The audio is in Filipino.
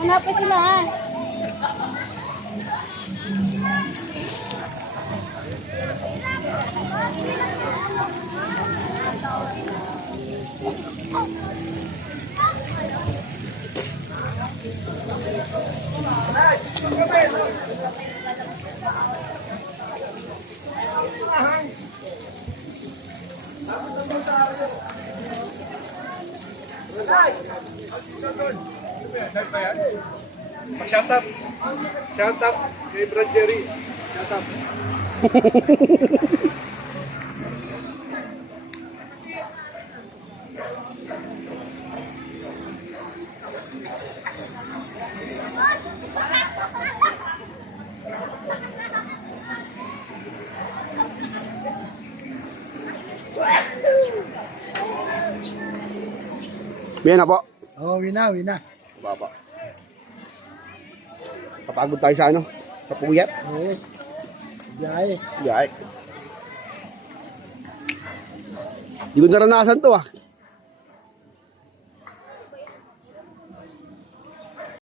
Hanapin sila ha. Shout out. Shout out kay Brad Jerry. Shout out. Bien na po. Oh, wina. Baba. Papagod tayo sa ano? Sa puyat. Oo. Biyahe. Yay. Hindi ko naranasan to ah.